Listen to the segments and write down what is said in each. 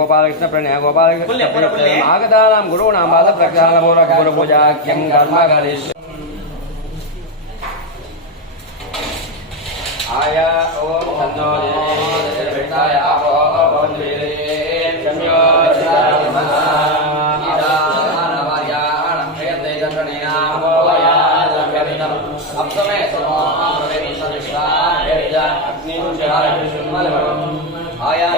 गोपालकृष्ण प्रणय गोपालकृष्ण आगतानां गुरूणां पादप्रक्षालनपूर्वक गुरुपूजाख्यं कर्म करिष्ये आया ओम तन्नो देवताय आपो भवन्ते शम्यो अप्समे समो प्रवेशनिष्ठा आया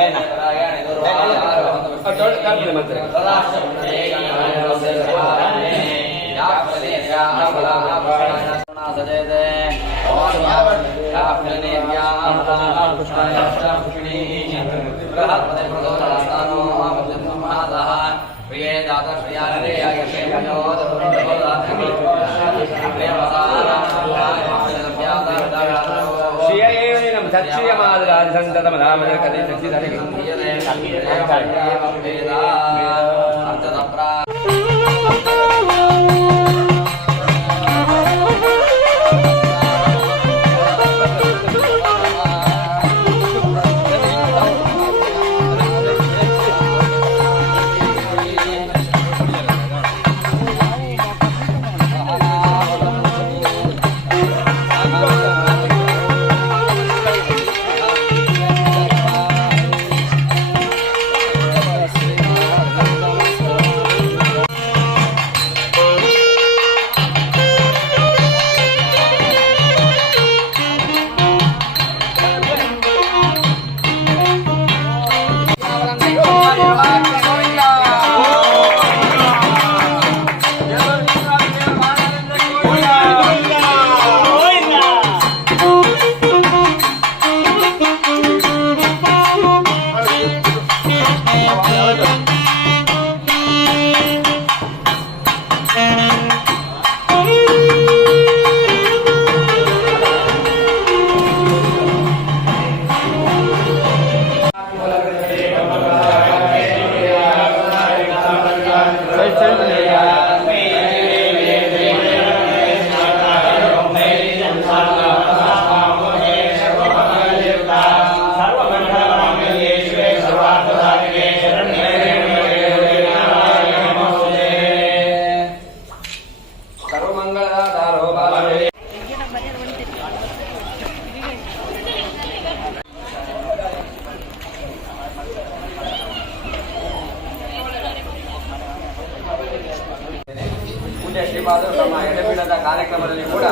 ಶ್ರೀಪಾದರು ತಮ್ಮ ಎಡೆಬಿಡದ ಕಾರ್ಯಕ್ರಮದಲ್ಲಿ ಕೂಡ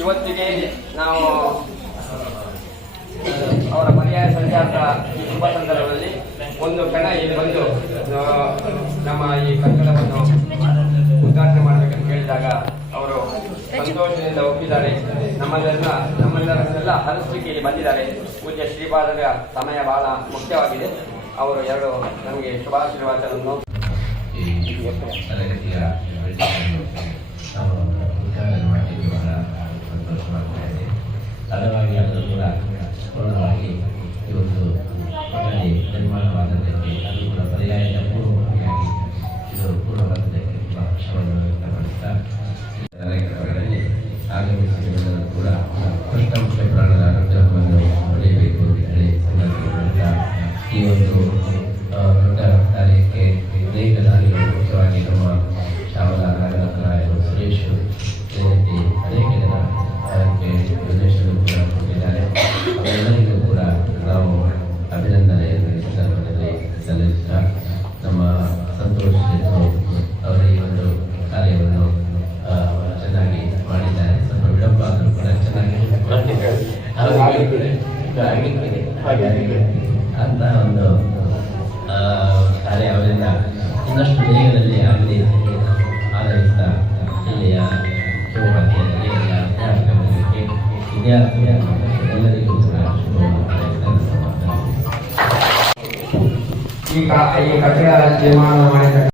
ಇವತ್ತಿಗೆ ನಾವು ಅವರ ಪರ್ಯಾಯ ಸಂಚಾರದ ಈ ಶುಭ ಸಂದರ್ಭದಲ್ಲಿ ಒಂದು ಕ್ಷಣ ಇಲ್ಲಿ ಬಂದು ನಮ್ಮ ಈ ಕಟ್ಟಡವನ್ನು ಉದ್ಘಾಟನೆ ಮಾಡಬೇಕಂತ ಕೇಳಿದಾಗ ಅವರು ಸಂತೋಷದಿಂದ ಒಪ್ಪಿದ್ದಾರೆ. ನಮ್ಮೆಲ್ಲರನ್ನೆಲ್ಲ ಹರಿಸಲಿಕ್ಕೆ ಇಲ್ಲಿ ಬಂದಿದ್ದಾರೆ. ಪೂಜ್ಯ ಶ್ರೀಪಾದರ ಸಮಯ ಬಹಳ ಮುಖ್ಯವಾಗಿದೆ. ಅವರು ಎರಡು ನಮಗೆ ಶುಭಾಶೀರ್ವಾದವನ್ನು ತರಗತಿಯ ಉದ್ಘಾಟನೆ ಮಾಡಲಿಕ್ಕೆ ಬಹಳ ಸಂತೋಷವಾಗ್ತಾ ಇದೆ. ತಡವಾಗಿ ಆದರೂ ಕೂಡ ಪೂರ್ಣವಾಗಿ ಈ ಒಂದು ಕೊಠಡಿ ನಿರ್ಮಾಣವಾದದ್ದಕ್ಕೆ ಅದು ಕೂಡ ಪರ್ಯಾಯದ ಪೂರ್ವಭಾವಿಯಾಗಿ ಇದು ಪೂರ್ಣವಾದದ್ದಕ್ಕೆ ತುಂಬ ಹರ್ಷವನ್ನು ವ್ಯಕ್ತಪಡಿಸ್ತಾ ಕಾರ್ಯಕ್ರಮಗಳಲ್ಲಿ ಆಗಮಿಸಿರುವುದನ್ನು ಕೂಡ ಕೃಷ್ಣಾಂಶ ಪ್ರಾಣದ ಅನುಗ್ರಹವನ್ನು ಪಡೆಯಬೇಕು ಅಂತ ಹೇಳಿ ಸಂದರ್ಭ ಈ ಒಂದು ದೊಡ್ಡ ಕಾರ್ಯಕ್ಕೆ ಅನೇಕ ದಾನಿಗಳು ಮುಖ್ಯವಾಗಿ ನಮ್ಮ ಶ್ಯಾಮಲ ನಾಗರಾಜರಾಯರು ಸುರೇಶ್ ಸೇರಿದಂತೆ ಅನೇಕ ಜನ ಅದಕ್ಕೆ ನಿರ್ದೇಶನಗಳು ಕೂಡ ಕೊಟ್ಟಿದ್ದಾರೆ. ಅವರೆಲ್ಲರಿಗೂ ಕೂಡ ನಾವು ಅಭಿನಂದನೆಯನ್ನು ಈ ಸಂದರ್ಭದಲ್ಲಿ ಸಲ್ಲಿಸುತ್ತಾ ನಮ್ಮ ಸಂತೋಷ್ ಅವರ ಈ ಒಂದು ಕಾರ್ಯವನ್ನು ಚೆನ್ನಾಗಿ ಮಾಡಿದ್ದಾರೆ. ಸ್ವಲ್ಪ ವಿಳಂಬ ಆದರೂ ಕೂಡ ಚೆನ್ನಾಗಿ ಅಂತ ಒಂದು ಕಾರ್ಯ ಅವರಿಂದ ಇನ್ನಷ್ಟು ವೇಗದಲ್ಲಿ ಆಗಲಿ ಆಧರಿಸ್ತಾ ಇಲ್ಲಿಯ ಶಿವಭಾಗ್ಯದಲ್ಲಿ ಎಲ್ಲ ಅಧ್ಯಾಪಕರಿಗೆ ಎಲ್ಲರಿಗೂ ಕೂಡ ಈ ಕಟ್ಟಡ ನಿರ್ಮಾಣ ಮಾಡಿದ